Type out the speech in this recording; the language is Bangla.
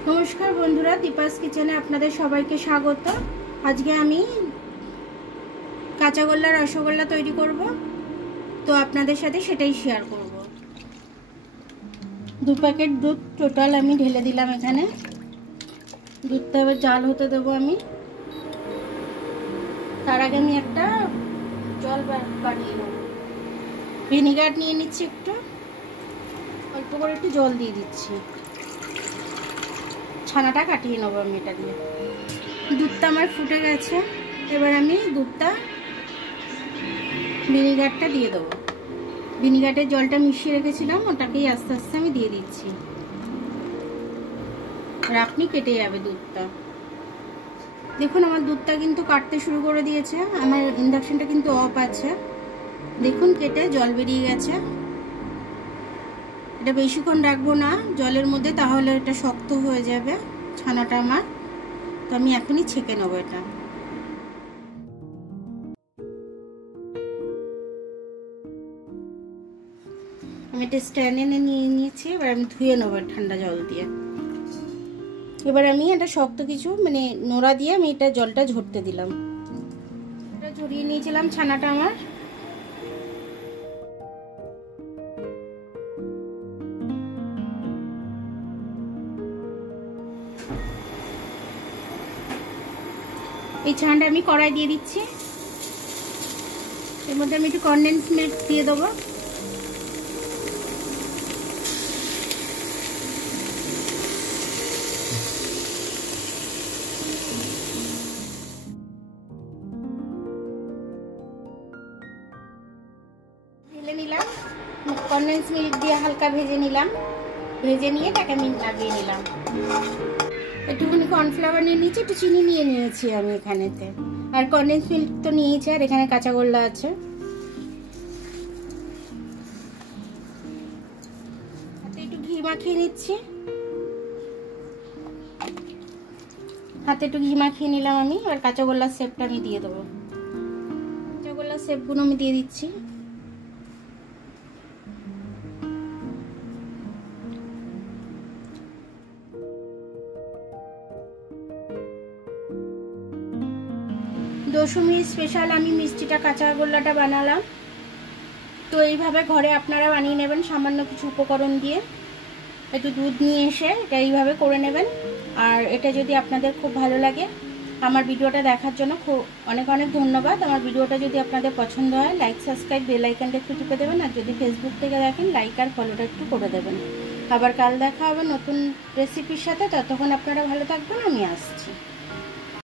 नमस्कार बंधुरा दीपास किचेने आपनादेर सबाइके स्वागत। आज के आमी काँचागोल्ला रसगोल्ला तैरी करब, तो आपनादेर साथे सेटाई शेयर करब। 2 पैकेट दूध टोटाल आमी ढेले दिलाम एखाने। दूधटा एबार जाल होते देब आमी। तार आगे आमी एकटा जल बाड़िये नेब। ভিনিগার নিয়ে নিচ্ছি, একটু অল্প করে একটু জল দিয়ে দিচ্ছি। ছানাটা কাটিয়ে নেব আমি এটা দিয়ে। দুধটা আমার ফুটে গেছে, এবার আমি দুধটা ভিনিগারটা দিয়ে দেব। ভিনিগারের জলটা মিশিয়ে রেখেছিলাম, ওটাকেই আস্তে আস্তে আমি দিয়ে দিচ্ছি। আর আপনি কেটে যাবে দুধটা। দেখুন আমার দুধটা কিন্তু কাটতে শুরু করে দিয়েছে। আমার ইন্ডাকশনটা কিন্তু অফ আছে। দেখুন কেটে জল বেরিয়ে গেছে। এটা বেশিক্ষণ রাখবো না জলের মধ্যে, তাহলে এটা শক্ত হয়ে যাবে ছানাটা আমার। তো আমি এখনই ছেঁকে নেবো এটা। আমি এটা স্ট্যান্ড এনে নিয়ে নিয়েছি, এবার আমি ধুয়ে নেবো ঠান্ডা জল দিয়ে। এবার আমি এটা শক্ত কিছু মানে নোড়া দিয়ে আমি এটা জলটা ঝরতে দিলাম। এটা ঝরিয়ে নিয়েছিলাম ছানাটা আমার। এই ছানাটা আমি কড়াই দিয়ে দিচ্ছি। এর মধ্যে আমি একটু কনডেন্স মিল্ক দিয়ে দেবো। ঢেলে নিলাম, কনডেন্স মিল্ক দিয়ে হালকা ভেজে নিলাম। ভেজে নিয়ে এটাকে আমি লাগিয়ে নিলাম। একটুখানি কর্নফ্লাওয়ার নিয়ে নিয়েছি, একটু চিনি নিয়ে নিয়েছি আমি এখানেতে, আর কনডেন্স মিল্ক তো নিয়েছি, আর এখানে কাঁচাগোল্লা আছে। হাতে একটু ঘি মাখিয়ে নিচ্ছি। হাতে একটু ঘি মাখিয়ে নিলাম আমি। আর কাঁচাগোল্লার শেপটা আমি দিয়ে দেবো। কাঁচাগোল্লার শেপগুলো আমি দিয়ে দিচ্ছি। দশমী স্পেশাল আমি মিষ্টিটা কাঁচাগোল্লাটা বানালাম। তো এইভাবে ঘরে আপনারা বানিয়ে নেবেন সামান্য কিছু উপকরণ দিয়ে। একটু দুধ নিয়ে এসে এটা এইভাবে করে নেবেন। আর এটা যদি আপনাদের খুব ভালো লাগে, আমার ভিডিওটা দেখার জন্য অনেক অনেক ধন্যবাদ। আমার ভিডিওটা যদি আপনাদের পছন্দ হয়, লাইক সাবস্ক্রাইব বেল আইকনটা একটু টিপে দেবেন। আর যদি ফেসবুক থেকে দেখেন, লাইক আর ফলোটা একটু করে দেবেন। আবার কাল দেখা হবে নতুন রেসিপির সাথে। ততক্ষণ আপনারা ভালো থাকবেন, আমি আসছি।